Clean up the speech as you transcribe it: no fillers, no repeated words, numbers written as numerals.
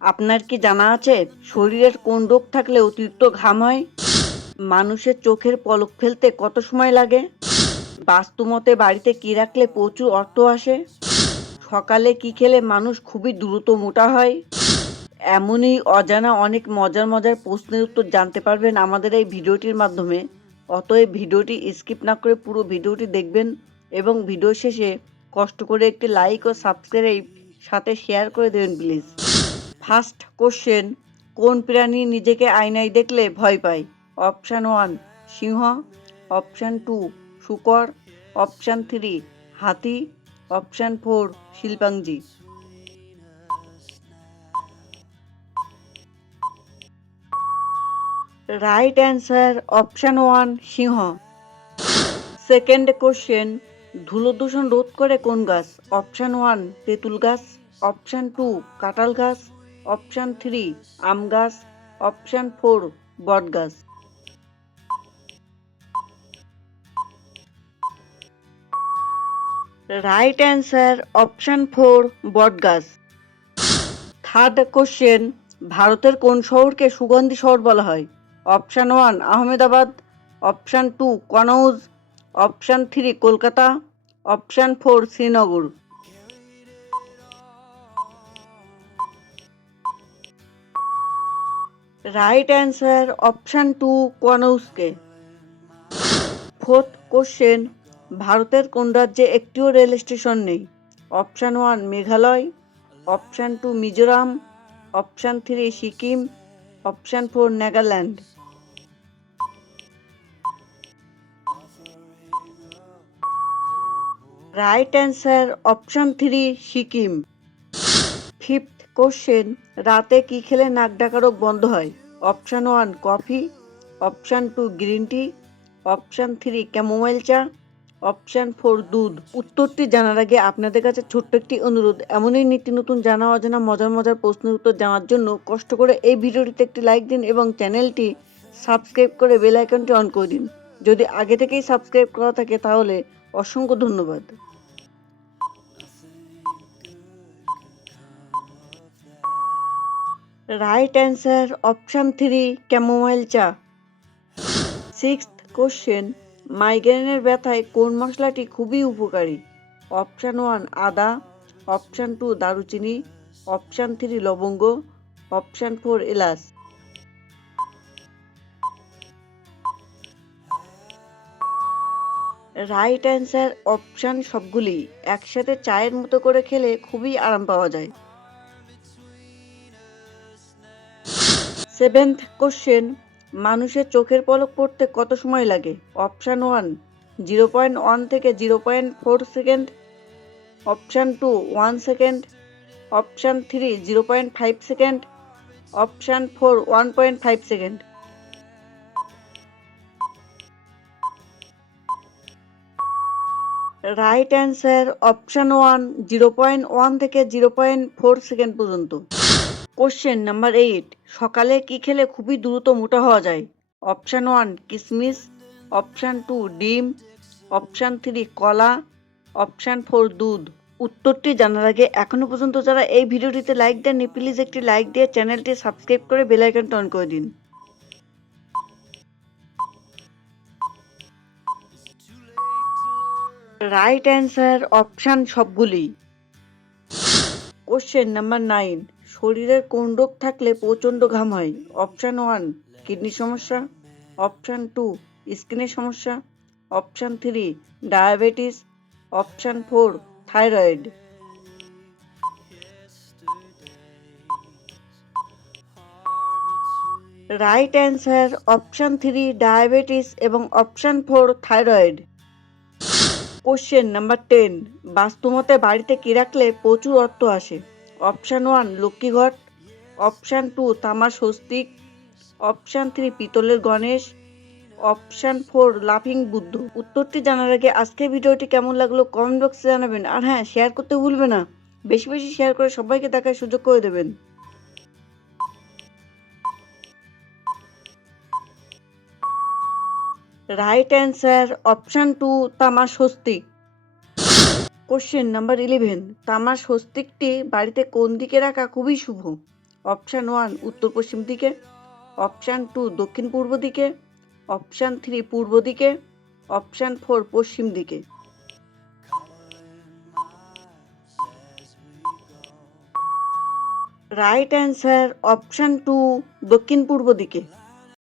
আপনার কি জানা আছে শরীরের কোন রোগ থাকলে অতিরিক্ত ঘাম হয়? মানুষের চোখের পলক ফেলতে কত সময় লাগে? বাস্তুমতে বাড়িতে কি রাখলে প্রচুর অর্থ আসে? সকালে কি খেলে মানুষ খুবই দ্রুত মোটা হয়? এমনই অজানা অনেক মজার মজার প্রশ্নের উত্তর জানতে পারবেন আমাদের এই ভিডিওটির মাধ্যমে। অতএব ভিডিওটি স্কিপ না করে পুরো ভিডিওটি দেখবেন এবং ভিডিও শেষে কষ্ট করে একটি লাইক ও সাবস্ক্রাইব সাথে শেয়ার করে দেবেন প্লিজ। ফার্স্ট কোশ্চেন, কোন প্রাণী নিজেকে আয়নায় দেখলে ভয় পায়? অপশান 1 সিংহ, অপশান 2 শূকর, অপশান 3 হাতি, option 4 chimpanzee. Right answer option 1 সিংহ। সেকেন্ড কোশ্চেন, ধুলো দূষণ রোধ করে কোন গাছ? অপশান 1 তেঁতুল গাছ, অপশান 2 কাঁঠাল গাছ, অপশান 3 আম গাছ, অপশান 4 বট গাছ। রাইট অ্যান্সার অপশান 4 বট গাছ। থার্ড কোশ্চেন, ভারতের কোন শহরকে সুগন্ধি শহর বলা হয়? Option 1 Ahmedabad, option 2 Kannauj, option 3 Kolkata, option 4 Srinagar. Right answer option 2 কনৌজকে। ফোর্থ কোশ্চেন, ভারতের কোন রাজ্যে একটিও রেল স্টেশন নেই? Option 1 Meghalaya, option 2 Mizoram, option 3 Sikkim, option 4 Nagaland. Right answer option 3 Sikkim. Fifth question, রাতে কি খেলে নাক ডাকা রোগ বন্ধ হয়? Option 1 coffee, option 2 green tea, option 3 chamomile চা, অপশান 4 দুধ। উত্তরটি জানার আগে আপনাদের কাছে ছোট্ট একটি অনুরোধ, এমনই নিত্য নতুন জানা অজানা মজার মজার প্রশ্নের উত্তর জানার জন্য কষ্ট করে এই ভিডিওটিতে একটি লাইক দিন এবং চ্যানেলটি সাবস্ক্রাইব করে বেল আইকনটি অন করে দিন। যদি আগে থেকেই সাবস্ক্রাইব করা থাকে তাহলে অসংখ্য ধন্যবাদ। রাইট অ্যান্সার অপশান 3 ক্যামোমাইল চা। সিক্সথ কোশ্চেন, মাইগ্রেনের ব্যথায় কোন মশলাটি খুবই উপকারী? অপশান 1 আদা, অপশান 2 দারুচিনি, অপশান 3 লবঙ্গ, অপশান 4 এলাচ। রাইট অ্যান্সার অপশান সবগুলি। একসাথে চায়ের মতো করে খেলে খুবই আরাম পাওয়া যায়। সেভেন্থ কোশ্চেন, মানুষের চোখের পলক পড়তে কত সময় লাগে? অপশান 1 0.1 থেকে 0.4 second, option 2 1 second, option 3 0.5 second, option 4 1.5 second. Right answer option 1 0.1 থেকে 0.4 সেকেন্ড পর্যন্ত। কোশ্চেন নাম্বার 8, সকালে কি খেলে খুবই দ্রুত মোটা হওয়া যায়? অপশান 1 কিশমিশ, অপশান 2 ডিম, অপশান 3 কলা, অপশান 4 দুধ। উত্তরটি জানার আগে এখনো পর্যন্ত যারা এই ভিডিওটিতে লাইক দেননি প্লিজ একটি লাইক দিয়ে চ্যানেলটি সাবস্ক্রাইব করে বেল আইকনটি অন করে দিন। রাইট অ্যান্সার অপশান সবগুলি। কোশ্চেন নাম্বার 9, শরীরের কোন রোগ থাকলে প্রচণ্ড ঘাম হয়? অপশান 1 কিডনি সমস্যা, অপশান 2 স্কিনের সমস্যা, option 3 diabetes, option 4 thyroid. Right answer option 3 diabetes এবং অপশান 4 থাইরয়েড। কোশ্চেন নাম্বার 10, বাস্তুমতে বাড়িতে কি রাখলে প্রচুর অর্থ আসে? অপশান 1 লক্ষ্মী ঘট, অপশান 2 তামার স্বস্তিক, অপশান 3 পিতলের গণেশ, অপশান 4 লাফিং বুদ্ধ। উত্তরটি জানার আগে আজকের ভিডিওটি কেমন লাগলো কমেন্ট বক্সে জানাবেন, আর হ্যাঁ শেয়ার করতে ভুলবে না, বেশি বেশি শেয়ার করে সবাইকে দেখার সুযোগ করে দেবেন। রাইট অ্যান্সার অপশান 2 তামার স্বস্তিক। কোশ্চেন নাম্বার 11, তামার স্বস্তিকটি বাড়িতে কোন দিকে রাখা খুবই শুভ? অপশান 1 উত্তর পশ্চিম দিকে, অপশান 2 দক্ষিণ পূর্ব দিকে, অপশান 3 পূর্ব দিকে, অপশান 4 পশ্চিম দিকে। রাইট অ্যান্সার অপশান 2 দক্ষিণ পূর্ব দিকে।